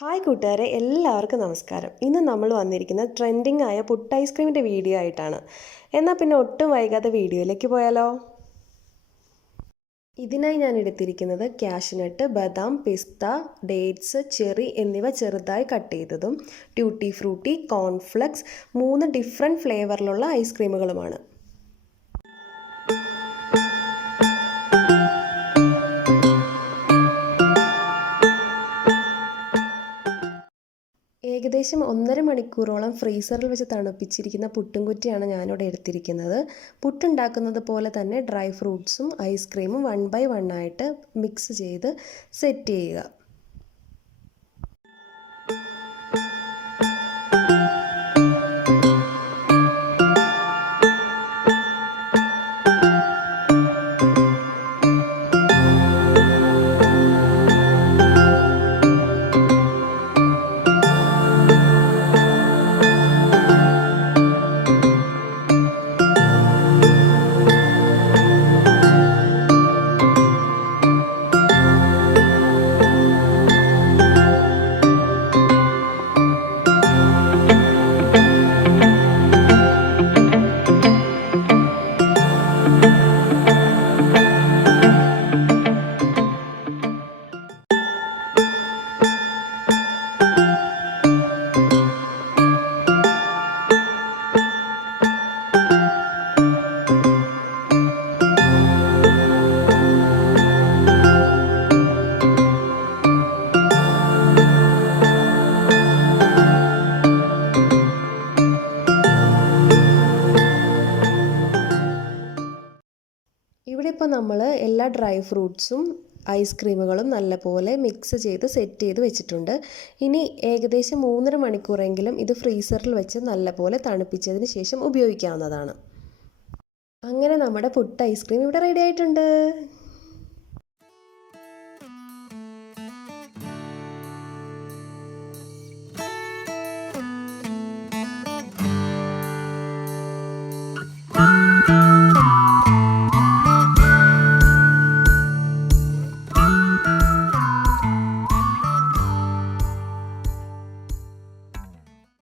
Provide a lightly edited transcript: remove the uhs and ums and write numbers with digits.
Hi കൂട്ടുകാരെ, എല്ലാവർക്കും നമസ്കാരം. ഇന്ന് നമ്മൾ വന്നിരിക്കുന്നത് ട്രെൻഡിങ് ആയ പുട്ട് ഐസ്ക്രീമിൻ്റെ വീഡിയോ ആയിട്ടാണ്. എന്നാൽ പിന്നെ ഒട്ടും വൈകാതെ വീഡിയോയിലേക്ക് പോയാലോ. ഇതിനായി ഞാൻ എടുത്തിരിക്കുന്നത് കാഷ്യൂനട്ട്, ബദാം, പിസ്ത, ഡേറ്റ്സ്, ചെറി എന്നിവ ചെറുതായി കട്ട് ചെയ്തതും ട്യൂട്ടി ഫ്രൂട്ടി, കോൺഫ്ലെക്സ്, 3 ഡിഫറെൻറ്റ് ഫ്ലേവറിലുള്ള ഐസ്ക്രീമുകളുമാണ്. ഏകദേശം 1.5 മണിക്കൂറോളം ഫ്രീസറിൽ വെച്ച് തണുപ്പിച്ചിരിക്കുന്ന പുട്ടുംകുറ്റിയാണ് ഞാനിവിടെ എടുത്തിരിക്കുന്നത്. പുട്ടുണ്ടാക്കുന്നത് പോലെ തന്നെ ഡ്രൈ ഫ്രൂട്ട്സും ഐസ്ക്രീമും 1 ബൈ 1 ആയിട്ട് മിക്സ് ചെയ്ത് സെറ്റ് ചെയ്യുക. ഇവിടെ ഇപ്പോൾ നമ്മൾ എല്ലാ ഡ്രൈ ഫ്രൂട്ട്സും ഐസ്ക്രീമുകളും നല്ലപോലെ മിക്സ് ചെയ്ത് സെറ്റ് ചെയ്ത് വെച്ചിട്ടുണ്ട്. ഇനി ഏകദേശം 3.5 മണിക്കൂറെങ്കിലും ഇത് ഫ്രീസറിൽ വെച്ച് നല്ലപോലെ തണുപ്പിച്ചതിന് ശേഷം ഉപയോഗിക്കാവുന്നതാണ്. അങ്ങനെ നമ്മുടെ പുട്ട് ഐസ്ക്രീം ഇവിടെ റെഡി ആയിട്ടുണ്ട്.